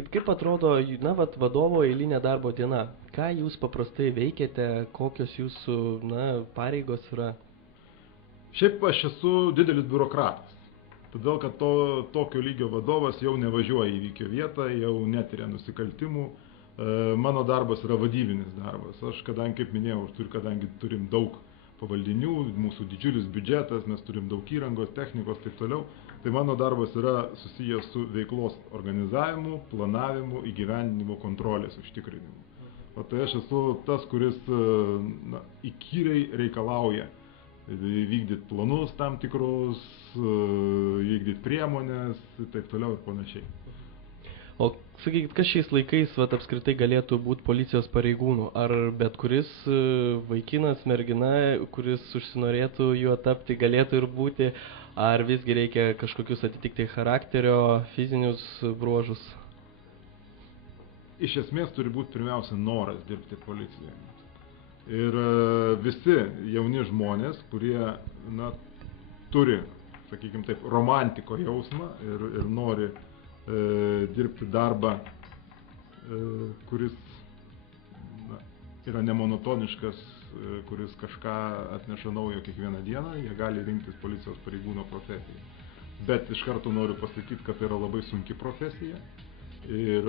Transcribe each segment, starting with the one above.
sakykit, kaip atrodo, vadovo eilinė darbo diena? Ką jūs paprastai veikiate, kokios jūsų, pareigos yra? Šiaip aš esu didelis biurokratas, todėl kad tokio lygio vadovas jau nevažiuoja į įvykio vietą, jau netiria nusikaltimų. Mano darbas yra vadybinis darbas. Aš, kaip minėjau, kadangi turim daug pavaldinių, mūsų didžiulis biudžetas, mes turim daug įrangos, technikos, taip toliau. Tai mano darbas yra susijęs su veiklos organizavimu, planavimu, įgyvendinimu, kontrolės užtikrinimu. O tai aš esu tas, kuris įkyriai reikalauja vykdyti planus tam tikrus, vykdyti priemonės, taip toliau ir panašiai. O sakykit, kas šiais laikais apskritai galėtų būti policijos pareigūnų? Ar bet kuris vaikinas, mergina, kuris užsinorėtų juo tapti, galėtų ir būti? Ar visgi reikia kažkokius atitikti charakterio, fizinius bruožus? Iš esmės turi būti pirmiausia noras dirbti policijoje. Ir visi jauni žmonės, kurie turi, sakykime taip, romantiko jausmą ir nori dirbti darbą, kuris yra nemonotoniškas, kuris kažką atneša naujo kiekvieną dieną, jie gali rinktis policijos pareigūno profesiją. Bet iš karto noriu pasakyti, kad tai yra labai sunki profesija ir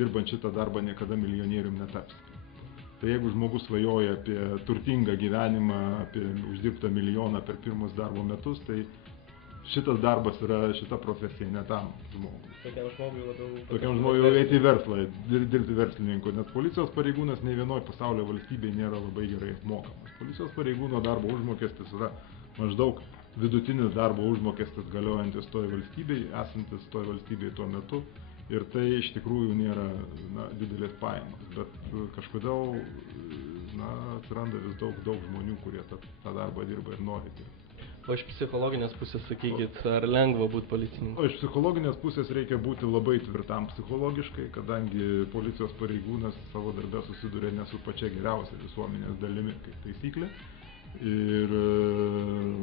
dirbant šitą darbą niekada milijonierium netaps. Tai jeigu žmogus svajoja apie turtingą gyvenimą, apie uždirbtą milijoną per pirmus darbo metus, tai šitas darbas yra šita profesija ne tam žmogui. Tokiam žmogui eiti į verslą, dirbti verslininku, nes policijos pareigūnas nei vienoje pasaulio valstybėje nėra labai gerai mokamas. Policijos pareigūno darbo užmokestis yra maždaug vidutinis darbo užmokestis galiojantis toje valstybėje, esantis toje valstybėje tuo metu. Ir tai iš tikrųjų nėra didelės pajamos, bet kažkodėl atsiranda vis daug žmonių, kurie tą darbą dirba ir nori dirbti. O iš psichologinės pusės, sakykit, ar lengva būti policininku? O iš psichologinės pusės reikia būti labai tvirtam psichologiškai, kadangi policijos pareigūnas savo darbę susiduria ne su pačia geriausia visuomenės dalimi, kaip taisyklė. Ir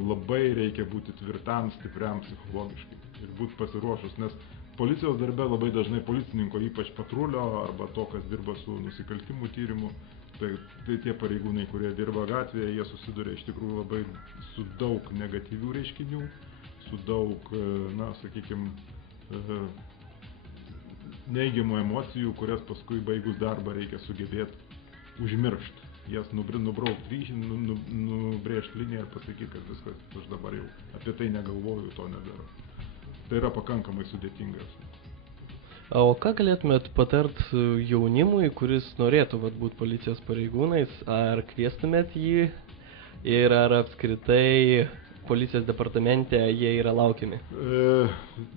labai reikia būti tvirtam, stipriam psichologiškai ir būti pasiruošus, nes policijos darbe labai dažnai policininko, ypač patrulio arba to, kas dirba su nusikaltimų tyrimu, tai tie pareigūnai, kurie dirba gatvėje, jie susiduria iš tikrųjų labai su daug negatyvių reiškinių, su daug, sakykime, neigiamų emocijų, kurias paskui baigus darbą reikia sugebėti užmiršti. Jas nubraukt ryšį, nubrėžti liniją ir pasakyti, kad viskas, aš dabar jau apie tai negalvoju, to nedarau. Tai yra pakankamai sudėtingas. O ką galėtumėt patart jaunimui, kuris norėtų būti policijos pareigūnais, ar kviestumėt jį ir ar apskritai policijos departamente jie yra laukiami?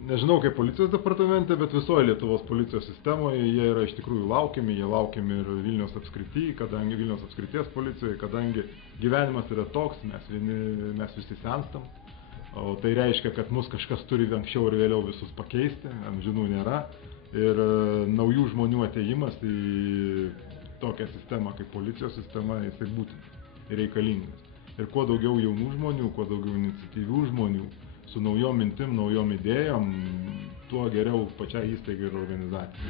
Nežinau kaip policijos departamente, bet visoje Lietuvos policijos sistemoje jie yra iš tikrųjų laukiami, jie laukiami ir Vilniaus apskrityje, kadangi Vilniaus apskrities policijoje, kadangi gyvenimas yra toks, mes visi senstam, o tai reiškia, kad mus kažkas turi anksčiau ir vėliau visus pakeisti, amžinų nėra. Ir naujų žmonių atėjimas į tokią sistemą kaip policijos sistema, jisai būtinas ir reikalingas. Ir kuo daugiau jaunų žmonių, kuo daugiau iniciatyvių žmonių, su naujom mintim, naujom idėjom, tuo geriau pačiai įstaigai ir organizacijai.